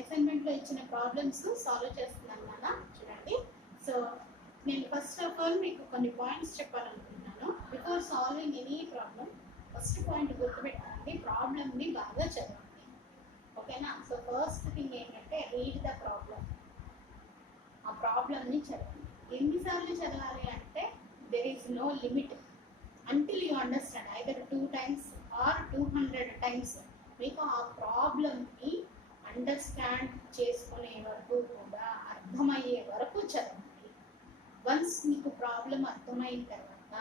అసైన్మెంట్లో ఇచ్చిన problems solve చేస్తున్నాను నాన్న. చూడండి. సో నేను ఫస్ట్ ఆఫ్ ఆల్ మీకు కొన్ని పాయింట్స్ చెప్పాలనుకుంటున్నాను. Before solving any problem first point గుర్తుపెట్టుకోండి, ప్రాబ్లమ్ని బాగా చదవండి. ఓకేనా? సో ఫస్ట్ థింగ్ ఏంటంటే రీడ్ ద ప్రాబ్లం. ఆ ప్రాబ్లమ్ని చదవండి. ఎన్నిసార్లు చదవాలి అంటే there is no limit until you understand. Either 2 times or 200 times మీకు ఆ ప్రాబ్లమ్ని అండర్స్టాండ్ చేసుకునే వరకు కూడా అర్థమయ్యే వరకు చదవండి. వన్స్ మీకు ప్రాబ్లం అర్థమైన తర్వాత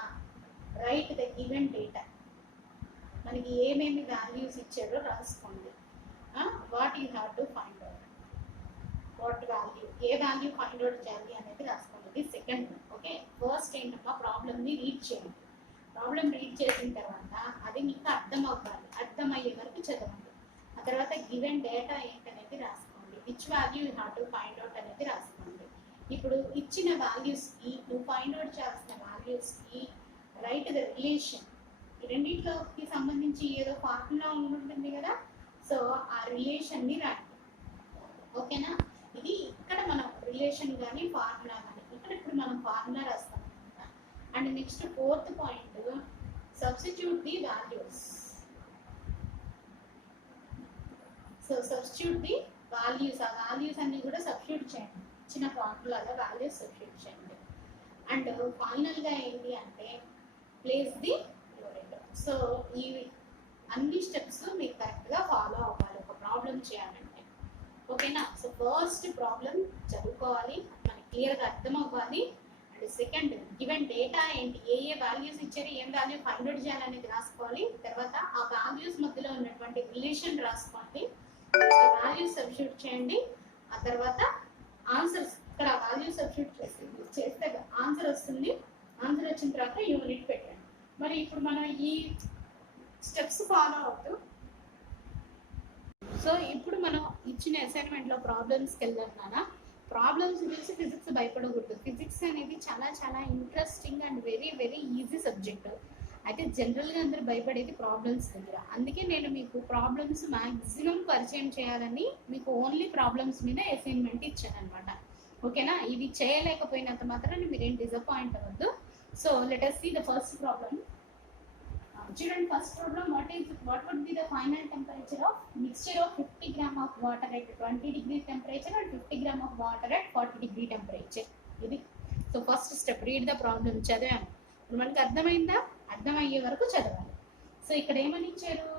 రైట్ ద గివెన్ డేటా. మనకి ఏమేమి వాల్యూస్ ఇచ్చారో రాసుకోండి. What you have to find out, what value, A value find out చేయాలి అనేది రాసుకోండి. ఇది సెకండ్. ఓకే, ఫస్ట్ ఏంటమ్మా, ప్రాబ్లమ్ని రీడ్ చేయండి. ప్రాబ్లం రీడ్ చేసిన తర్వాత అది మీకు అర్థం అవ్వాలి, అర్థమయ్యే వరకు చదవండి. ఆ తర్వాత గివెన్ డేటా ఏంటనేది రాసుకోండి. Which value you have to find out అనేది రాసుకోండి. ఇప్పుడు ఇచ్చిన వాల్యూస్కి, నువ్వు ఫైండ్ అవుట్ చేయాల్సిన వాల్యూస్కి రైట్ ద రిలేషన్. ఈ రెండింటిలోకి సంబంధించి ఏదో ఫార్ములా ఉంటుంది కదా, సో ఆ రిలేషన్ని రాయండి. ఓకేనా? ఇది ఇక్కడ మనం రిలేషన్ కానీ ఫార్ములా కానీ, ఇక్కడ ఇప్పుడు మనం ఫార్ములా రాస్తాం అనమాట. And next fourth point, substitute the values. So substitute the values, ఆ వాల్యూస్ అన్ని కూడా సబ్స్టిట్యూట్ చేయండి. ఇచ్చిన ఫార్ములాలో వాల్యూస్ సబ్స్టిట్యూట్ చేయండి. అండ్ ఫైనల్గా ఏంటి అంటే ప్లేస్ ది యూనిట్. సో ఈ అన్ని స్టెప్స్ మీరు కరెక్ట్గా ఫాలో అవ్వాలి ఒక ప్రాబ్లం చేయాలంటే. ఓకేనా? సో ఫస్ట్ ప్రాబ్లం చదువుకోవాలి, మనకి క్లియర్గా అర్థం అవ్వాలి. అండ్ సెకండ్ గివెన్ డేటా ఏంటి, ఏ వాల్యూస్ ఇచ్చారు, ఏం వాల్యూ ఫైండ్ అవుట్ చేయాలనేది రాసుకోవాలి. తర్వాత ఆ వాల్యూస్ మధ్యలో ఉన్నటువంటి రిలేషన్ రాసుకోండి, వాల్యూస్ సబ్స్టిట్యూట్ చేయండి. ఆ తర్వాత ఆన్సర్స్, ఇక్కడ వాల్యూస్ సబ్స్టిట్యూట్ చేస్తే ఆన్సర్ వస్తుంది. ఆన్సర్ వచ్చిన తర్వాత యూనిట్ పెట్టండి. మరి ఇప్పుడు మనం ఈ స్టెప్స్ ఫాలో అవుతూ, సో ఇప్పుడు మనం ఇచ్చిన అసైన్మెంట్లో ప్రాబ్లమ్స్కి వెళ్దాం నాన్న. ప్రాబ్లమ్స్ గురించి ఫిజిక్స్ భయపడకూడదు. ఫిజిక్స్ అనేది చాలా చాలా interesting and very very easy subject. అయితే జనరల్గా అందరూ భయపడేది ప్రాబ్లమ్స్ దగ్గర. అందుకే నేను మీకు ప్రాబ్లమ్స్ మ్యాక్సిమం పరిచయం చేయాలని మీకు ఓన్లీ ప్రాబ్లమ్స్ మీద అసైన్మెంట్ ఇచ్చాను అనమాట. ఓకేనా? ఇవి చేయలేకపోయినంత మాత్రాన్ని మీరేం డిసప్పాయింట్ అవ్వద్దు. So let us see the first problem. Children, first problem, what would be the final temperature of mixture of 50 gram of water at 20 degree temperature and 50 gram of water at 40 degree temperature. ఇది so first step, read the problem. చదివాము, మనకి అర్థమైందా? అర్థమయ్యే వరకు చదవాలి. So ఇక్కడ ఏమని ఇచ్చారు,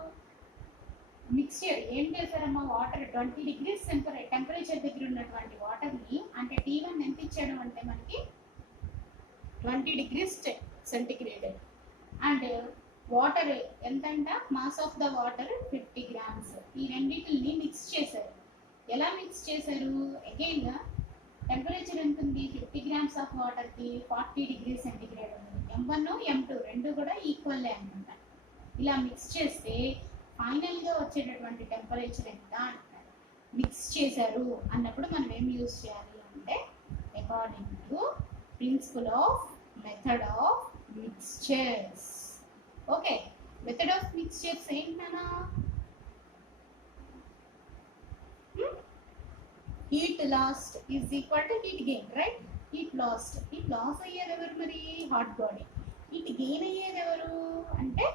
మిక్స్చర్ ఏం చేశారమ్మా, వాటర్ 20 degrees టెంపరేచర్ దగ్గర ఉన్నటువంటి వాటర్ని, అంటే T1 ఎంత ఇచ్చాడు అంటే మనకి 20 degrees సెంటిగ్రేడ్. అండ్ వాటర్ ఎంతంట, mass of the water 50 grams. ఈ రెండింటిని మిక్స్ చేశారు. ఎలా మిక్స్ చేశారు, అగైన్ టెంపరేచర్ ఎంత ఉంది, 50 grams ఆఫ్ వాటర్కి 40 degrees సెంటిగ్రేడ్ ఉంది. M1 M2 రెండు కూడా ఈక్వల్లే అనమాట. ఇలా మిక్స్ చేస్తే ఫైనల్గా వచ్చేటటువంటి టెంపరేచర్ ఎంత అంటారు. మిక్స్ చేశారు అన్నప్పుడు మనం ఏం యూజ్ చేయాలి అంటే according to principle of method of mixtures. Okay, method of mixtures ఏంటన్నా, heat lost is equal to heat gain, right? Heat loss అయ్యేది ఎవరు మరి, హాట్ బాడీ. హీట్ గెయిన్ అయ్యేది ఎవరు అంటే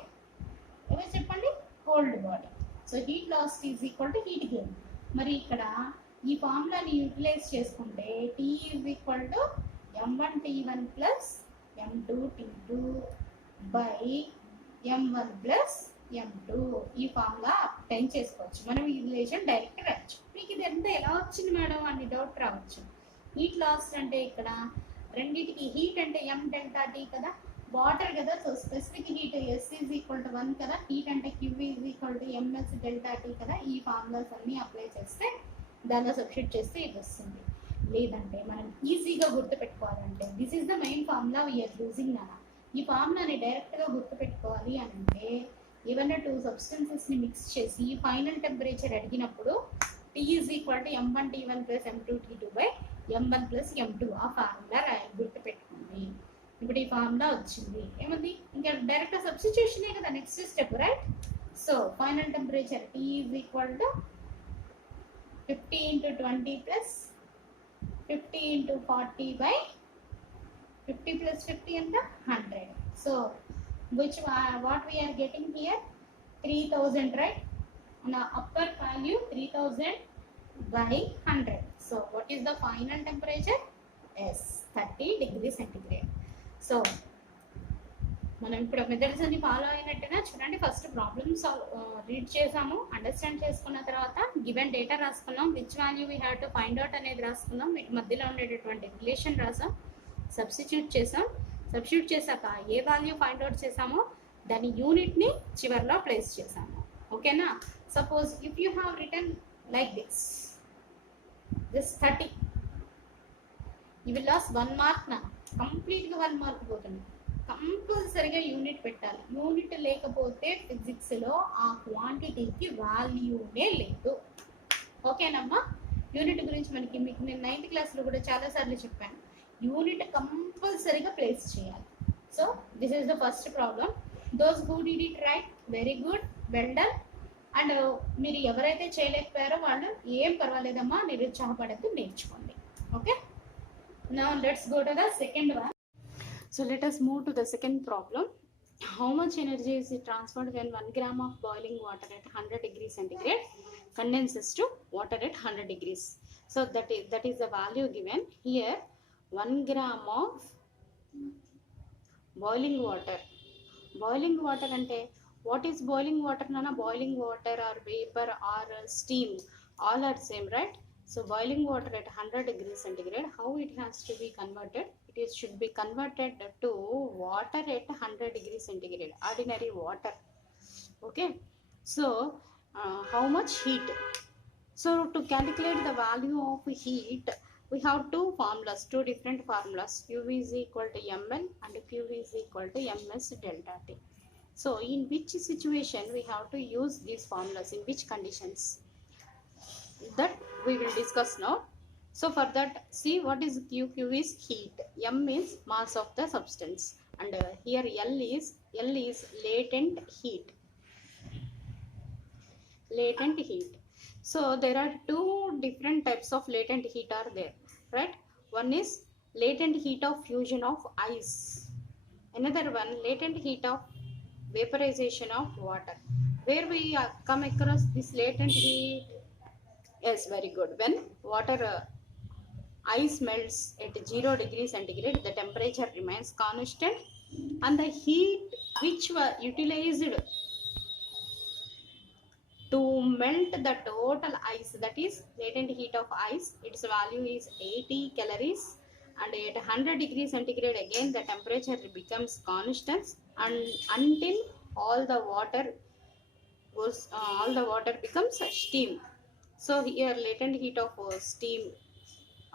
ఎవరు చెప్పండి, cold body. So heat loss is equal to heat gain. మరి ఇక్కడ ఈ ఫార్ములాని యూటిలైజ్ చేసుకుంటే T is equal to M1 T1 plus M2 T2 by M1 plus M2. ఈ ఫార్ములా అప్లై చేసుకోవచ్చు. మనం ఈ రిలేషన్ డైరెక్ట్ రావచ్చు. మీకు ఇది ఎంత ఎలా వచ్చింది మేడం అని డౌట్ రావచ్చు. హీట్ లాస్ అంటే ఇక్కడ రెండింటికి హీట్ అంటే M డెల్టా T కదా, వాటర్ కదా, so specific heat S is equal to 1 కదా, హీట్ అంటే Q is equal to MS delta T కదా. ఈ ఫార్ములాస్ అన్నీ అప్లై చేస్తే, దానిలో సబ్స్టిట్యూట్ చేస్తే ఇది వస్తుంది. లేదంటే మనం ఈజీగా గుర్తుపెట్టుకోవాలంటే this is the main formula we are using నానా. ఈ ఫార్ములాని డైరెక్ట్గా గుర్తుపెట్టుకోవాలి అని అంటే ఏవైనా 2 సబ్స్టెన్సెస్ని మిక్స్ చేసి ఫైనల్ టెంపరేచర్ అడిగినప్పుడు T is equal to M1 T1 plus M2 T2 by M1 plus M2. ఆ ఫార్ములా గుర్తుపెట్టుకోండి. ఇప్పుడు ఈ ఫార్ములా వచ్చింది, ఏముంది ఇంకా డైరెక్ట్ సబ్స్టిట్యూషనే కదా next step, right? So final temperature T is equal to 50 into 20 plus 50 into 40 by 50 plus 50 and the 100. So which what we are getting here, 3000, right? On the upper value 3000 by 100. So what is the final temperature? Yes, 30 degrees centigrade. So మనం ఇప్పుడు methods అన్ని follow అయినట్టుగా చూడండి. First problems read చేసాము, understand చేసుకున్న తర్వాత given data రాసుకున్నాం, which value we have to find out అనేది రాసుకున్నాం, వీటి మధ్యలో ఉండేటటువంటి రిలేషన్ రాసాం, సబ్స్టిట్యూట్ చేసాం. సబ్స్టిట్యూట్ చేశాక ఏ వాల్యూ ఫైండ్ అవుట్ చేసామో దాని యూనిట్ని చివరిలో ప్లేస్ చేసాము. ఓకేనా? Suppose if you have written like this 30, you will lose 1 mark. నా కంప్లీట్గా 1 మార్క్ పోతుంది. కంపల్సరిగా యూనిట్ పెట్టాలి. యూనిట్ లేకపోతే ఫిజిక్స్లో ఆ క్వాంటిటీకి వాల్యూనే లేదు. ఓకేనమ్మా? యూనిట్ గురించి మీకు నేను 9th క్లాస్లో కూడా చాలాసార్లు చెప్పాను. యూనిట్ కంపల్సరిగా ప్లేస్ చేయాలి. So this is the first problem. Those who did it right, very good, well done. And మీరు ఎవరైతే చేయలేకపోయారో వాళ్ళు ఏం పర్వాలేదమ్మా, నిరుత్సాహపడద్దు, నేర్చుకోండి. Okay, now let's go to the second one. So let us move to the second problem. How much energy is transferred when 1 gram of boiling water at 100 degrees centigrade condenses to water at 100 degrees? So that is the value given here. 1 gram of boiling water. Boiling water ante what is boiling water? Nana, boiling water or vapor or steam, all are same, right? So boiling water at 100 degrees centigrade, how it has to be converted? It should be converted to water at 100 degrees centigrade, ordinary water. Okay, so how much heat? So to calculate the value of heat, we have two formulas, two different formulas. Q is equal to ml and Q is equal to ms delta T. So in which situation we have to use these formulas, in which conditions, that we will discuss now. So for that, see what is Q. Q is heat, m is mass of the substance, and here L is latent heat. Latent heat. So there are two different types of latent heat are there, right? One is latent heat of fusion of ice. Another one, latent heat of vaporization of water. Where we come across this latent heat? Yes, very good. When water ice melts at 0 degrees centigrade, the temperature remains constant, and the heat which was utilized to melt the total ice, that is latent heat of ice, its value is 80 calories, and at 100 degrees centigrade again the temperature becomes constant and until all the water becomes steam. So here latent heat of steam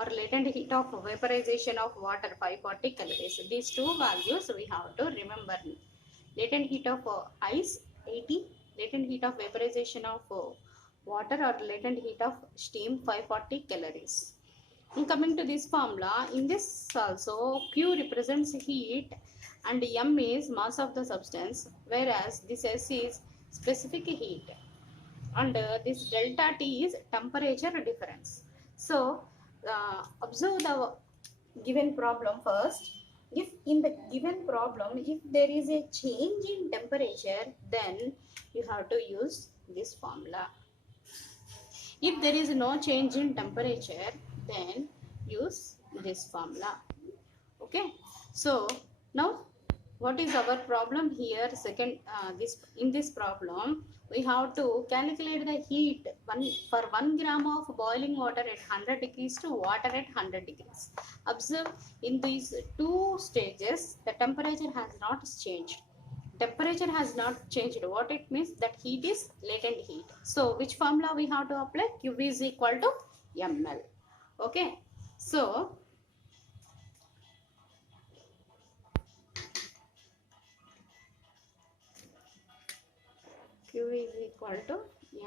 or latent heat of vaporization of water 540 calories. These two values we have to remember. Latent heat of ice 80, latent heat of vaporization of water or latent heat of steam 540 calories. And coming to this formula, in this also Q represents heat and m is mass of the substance, whereas this S is specific heat, and this delta T is temperature difference. So observe the given problem first. If in the given problem, if there is a change in temperature, then you have to use this formula. If there is no change in temperature, then use this formula. Okay, so now what is our problem here? Second, in this problem we have to calculate the heat for 1 gram of boiling water at 100 degrees to water at 100 degrees. Observe, in these two stages the temperature has not changed. Temperature has not changed. What it means? That heat is latent heat. So which formula we have to apply? Q is equal to ml. Okay, so Q is equal to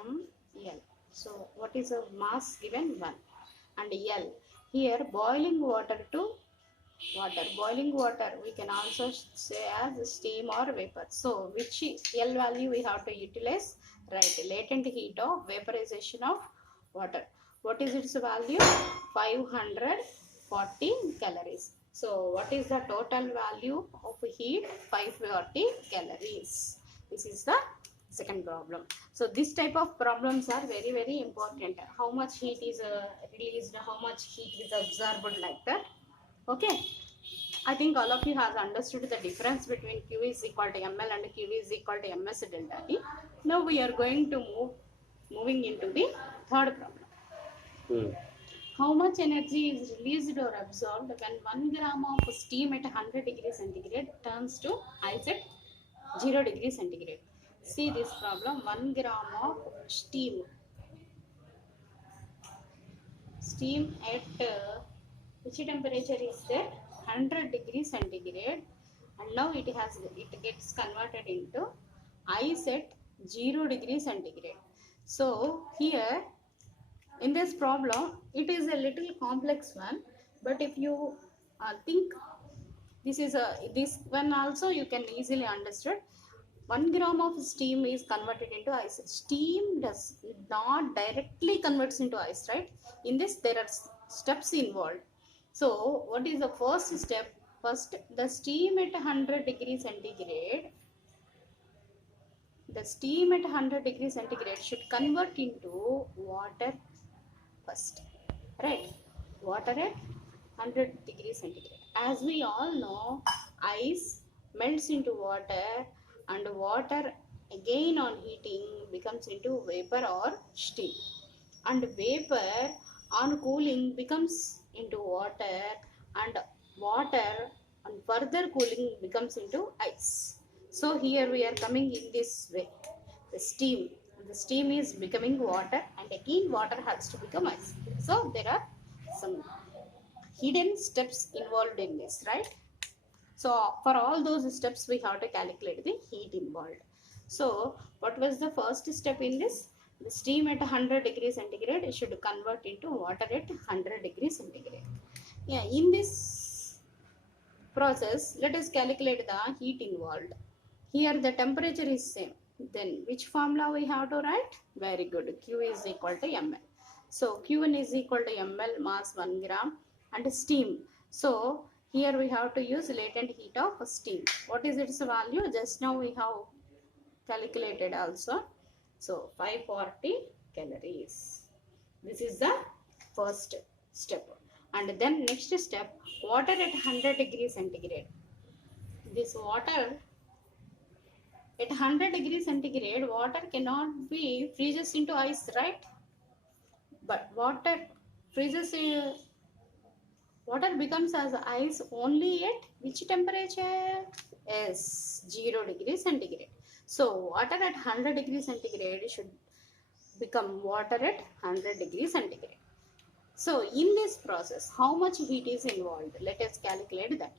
ml. So what is the mass given? 1, and L here boiling water to water. Boiling water we can also say as steam or vapor. So which L value we have to utilize? Right, latent heat of vaporization of water. What is its value? 540 calories. So what is the total value of heat? 540 calories. This is the second problem. So this type of problems are very, very important. How much heat is released, how much heat is absorbed, like that. Okay. I think all of you have understood the difference between Q is equal to ml and Q is equal to ms delta T. Now we are going to moving into the third problem. How much energy is released or absorbed when 1 gram of steam at 100 degrees centigrade turns to ice at 0 degrees centigrade? See this problem. 1 gram of steam at which temperature is that? 100 degrees centigrade, and now it gets converted into ice at 0 degrees centigrade. So here in this problem it is a little complex one, but if you think this one also you can easily understand. 1 gram of steam is converted into ice. Steam does not directly converts into ice, right? In this there are steps involved. So what is the first step? First, the steam at 100 degrees centigrade, should convert into water first, right? Water at 100 degrees centigrade. As we all know, ice melts into water, and water again on heating becomes into vapor or steam, and vapor on cooling becomes into water, and water on further cooling becomes into ice. So here we are coming in this way. The steam is becoming water, and again water has to become ice. So there are some hidden steps involved in this, right? So for all those steps we have to calculate the heat involved. So what was the first step in this? The steam at 100 degrees centigrade should convert into water at 100 degrees centigrade. Yeah, in this process, let us calculate the heat involved. Here the temperature is same. Then which formula we have to write? Very good. Q is equal to ml. So Q1 is equal to ml mass 1 gram and steam. So here we have to use latent heat of steam. What is its value? Just now we have calculated also. So 540 calories. This is the first step. And then next step, water at 100 degrees centigrade. This water at 100 degrees centigrade, water cannot be freezes into ice, right? But water freezes, water becomes as ice only at which temperature? Yes, 0 degrees centigrade. So water at 100 degrees centigrade should become water at 100 degrees centigrade. So in this process, how much heat is involved? Let us calculate that.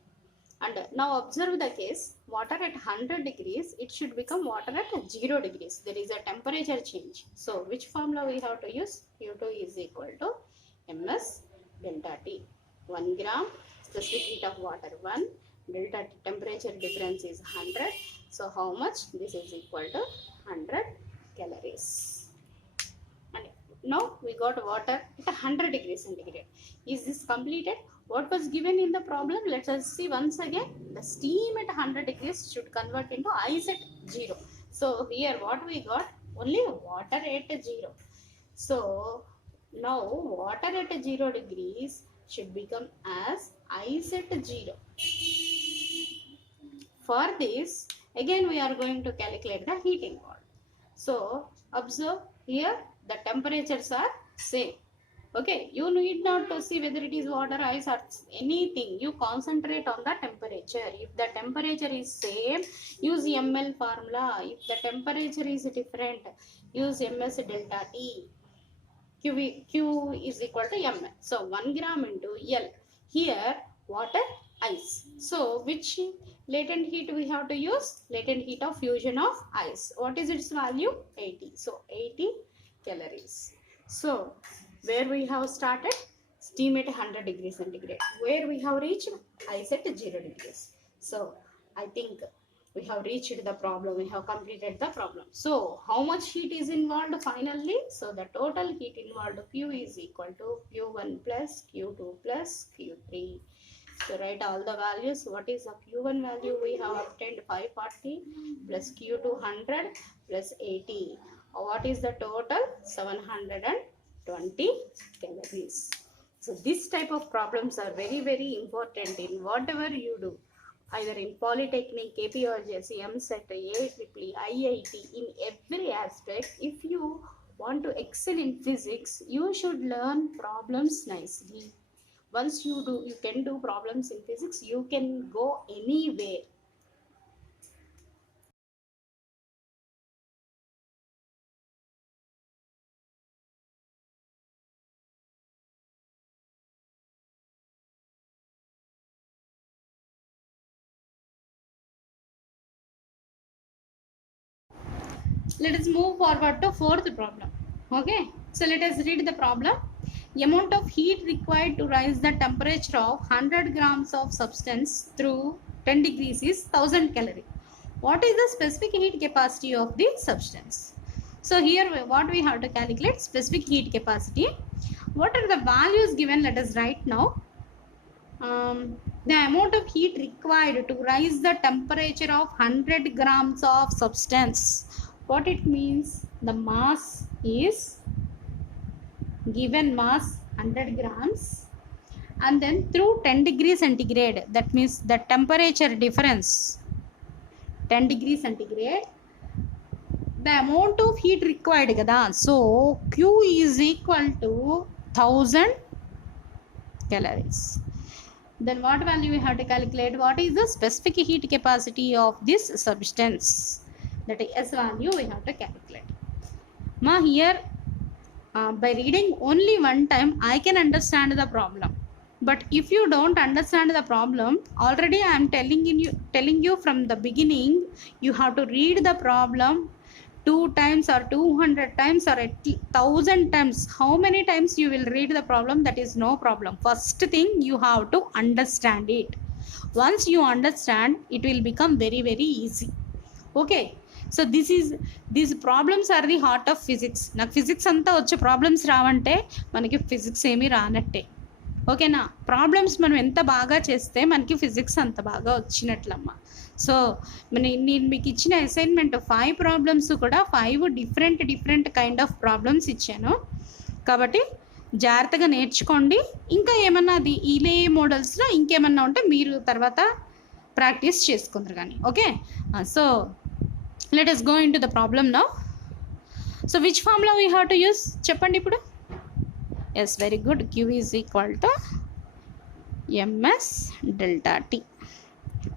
And now observe the case, water at 100 degrees, it should become water at 0 degrees. There is a temperature change. So which formula we have to use? Q2 is equal to ms delta T. 1 gram specific heat of water 1, delta T temperature difference is 100. So how much? This is equal to 100 calories. And now we got water at 100 degrees centigrade. Is this completed? What was given in the problem? Let us see once again. The steam at 100 degrees should convert into ice at 0. So here what we got? Only water at 0. So now water at 0 degrees should become as ice at 0. For this, again we are going to calculate the heat involved. So observe here the temperatures are same. Okay, you need not to see whether it is water, ice or anything. You concentrate on the temperature. If the temperature is same, use ml formula. If the temperature is different, use ms delta T. Q is equal to ml. So 1 gram into L. Here water, ice. So which latent heat we have to use? Latent heat of fusion of ice. What is its value? 80. So 80 calories. So where we have started? Steam at 100 degrees centigrade. Where we have reached? Ice at 0 degrees. So I think We have reached the problem, we have completed the problem. So how much heat is involved finally? So the total heat involved, Q is equal to Q1 plus Q2 plus Q3. So write all the values. What is the Q1 value? We have obtained 540 plus Q2 100 plus 80. What is the total? 720 calories. So this type of problems are very, very important in whatever you do, either in Polytechnic, KPOGS, MSET, AIEEE, IIT, in every aspect. If you want to excel in physics, you should learn problems nicely. Once you can do problems in physics, you can go anywhere. Let us move forward to fourth problem. Okay, so let us read the problem. Amount of heat required to rise the temperature of 100 grams of substance through 10 degrees is 1000 calorie. What is the specific heat capacity of the substance? So here what we have to calculate, specific heat capacity. What are the values given? Let us write now. The amount of heat required to rise the temperature of 100 grams of substance. What it means? The mass is given, mass 100 grams, and then through 10 degrees centigrade, that means the temperature difference 10 degrees centigrade, the amount of heat required kada. So Q is equal to 1000 calories. Then what value we have to calculate? What is the specific heat capacity of this substance? That is S value we have to calculate. Ma, here by reading only one time I can understand the problem. But if you don't understand the problem, already I am telling you from the beginning, you have to read the problem 2 times or 200 times or 1000 times. How many times you will read the problem, that is no problem. First thing, you have to understand it. Once you understand, it will become very, very easy. Okay, so these problems are the heart of physics. నాకు physics అంతా వచ్చే problems రావంటే మనకి physics ఏమీ రానట్టే. ఓకేనా, problems మనం ఎంత బాగా చేస్తే మనకి ఫిజిక్స్ అంత బాగా వచ్చినట్లమ్మా. సో నేను మీకు ఇచ్చిన అసైన్మెంట్ 5 ప్రాబ్లమ్స్ కూడా 5 డిఫరెంట్ కైండ్ ఆఫ్ ప్రాబ్లమ్స్ ఇచ్చాను. కాబట్టి జాగ్రత్తగా నేర్చుకోండి. ఇంకా ఏమన్నా అది ఇలే మోడల్స్లో ఇంకేమన్నా ఉంటే మీరు తర్వాత ప్రాక్టీస్ చేసుకుందరు కానీ. Okay, so let us go into the problem now. So which formula we have to use? Cheppandi ippudu. Yes, very good. Q is equal to ms delta T.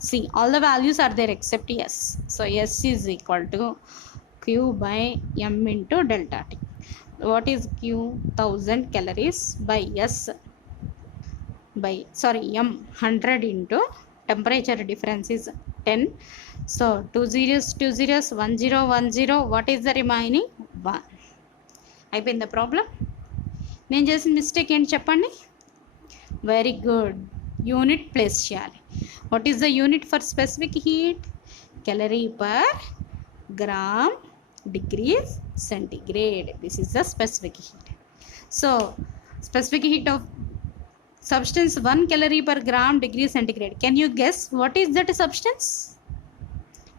See, all the values are there except S. So S is equal to Q by m into delta T. What is Q? 1000 calories by S by m 100 into temperature difference is 10. So 2 zeros 2 zeros 1 0 1 0. What is the remaining? 1. అయిపోయింది problem. నేను చేసిన mistake ఏంటి చెప్పండి? Very good, unit place చేయాలి. What is the unit for specific heat? calorie per gram degrees centigrade. This is the specific heat. So specific heat of substance 1 calorie per gram degree centigrade. Can you guess what is that substance?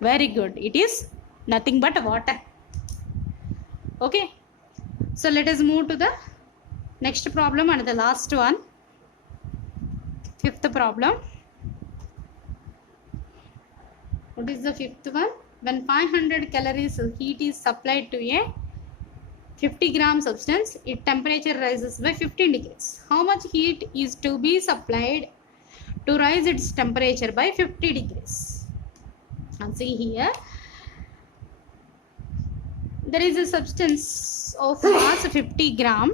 Very good, it is nothing but water. Okay, so let us move to the next problem and the last one, fifth problem. What is the fifth one? When 500 calories heat is supplied to a 50 gram substance, its temperature rises by 15 degrees. How much heat is to be supplied to rise its temperature by 50 degrees? And see here, there is a substance of mass 50 gram.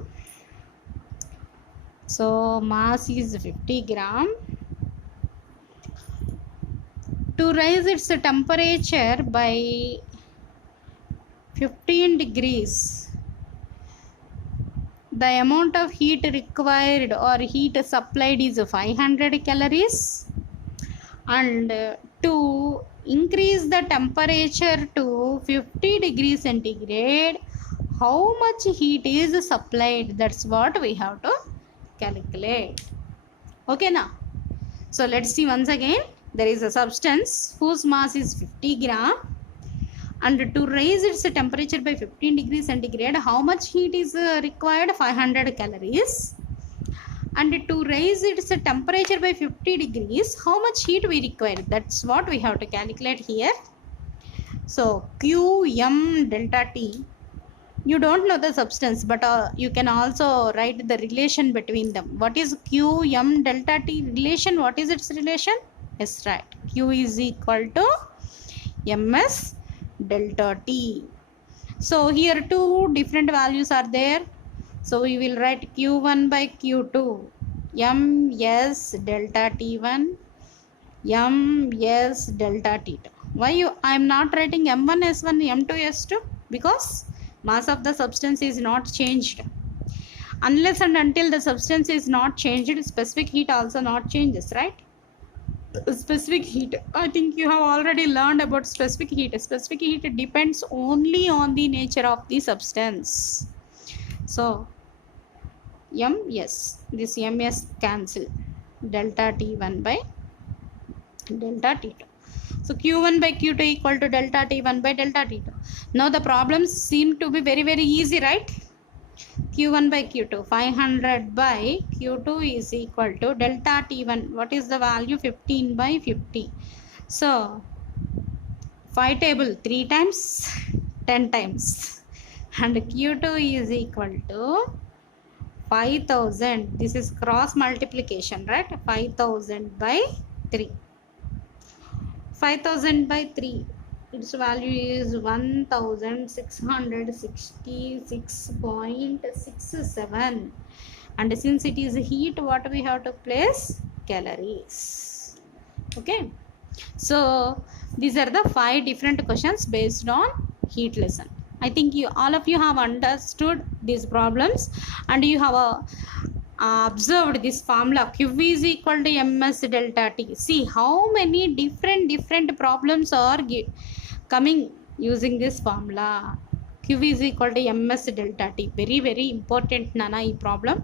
So mass is 50 gram. To raise its temperature by 15 degrees, the amount of heat required or heat supplied is 500 calories, and to increase the temperature to 50 degrees centigrade, how much heat is supplied? That's what we have to calculate. Okay now. So let's see once again. There is a substance whose mass is 50 gram, and to raise its temperature by 15 degrees centigrade, how much heat is required? 500 calories. And to raise its temperature by 50 degrees, how much heat we require? That's what we have to calculate here. So Qm delta T, you don't know the substance, but you can also write the relation between them. What is Qm delta T relation? What is its relation? Yes, right. Q is equal to ms delta T. So here two different values are there. So we will write Q1 by Q2, ms delta T1, ms delta T2. Why I am not writing m1 s1 m2 s2? Because mass of the substance is not changed. Unless and until the substance is not changed, specific heat also not changes, right? Specific heat, I think you have already learned about specific heat. Specific heat depends only on the nature of the substance. So ms, this ms cancel, delta T1 by delta T2. So Q1 by Q2 equal to delta T1 by delta T2. Now the problems seem to be very, very easy, right? Q1 by Q2, 500 by Q2 is equal to delta T1. What is the value? 15 by 50. So 5 table 3 times, 10 times. And Q2 is equal to 5000. This is cross multiplication, right? 5000 by 3. 5000 by 3, its value is 1666.67. And since it is heat, what we have to place? Calories. Okay, so these are the 5 different questions based on heat lesson. I think all of you have understood these problems, and you have observed this formula Q is equal to ms delta T. See how many different problems are coming using this formula. Q is equal to ms delta T. Very, very important nana ఈ problem.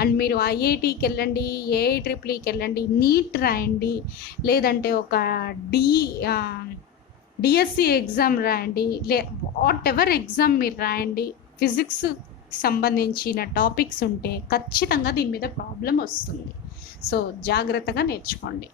And మీరు ఐఐటికి వెళ్ళండి, ఏఐట్రిపుల్కి వెళ్ళండి, neat రాయండి, లేదంటే ఒక DSC exam రాయండి, what ever exam మీరు రాయండి, ఫిజిక్స్ సంబంధించిన టాపిక్స్ ఉంటే ఖచ్చితంగా దీని మీద ప్రాబ్లం వస్తుంది. సో జాగ్రత్తగా నేర్చుకోండి.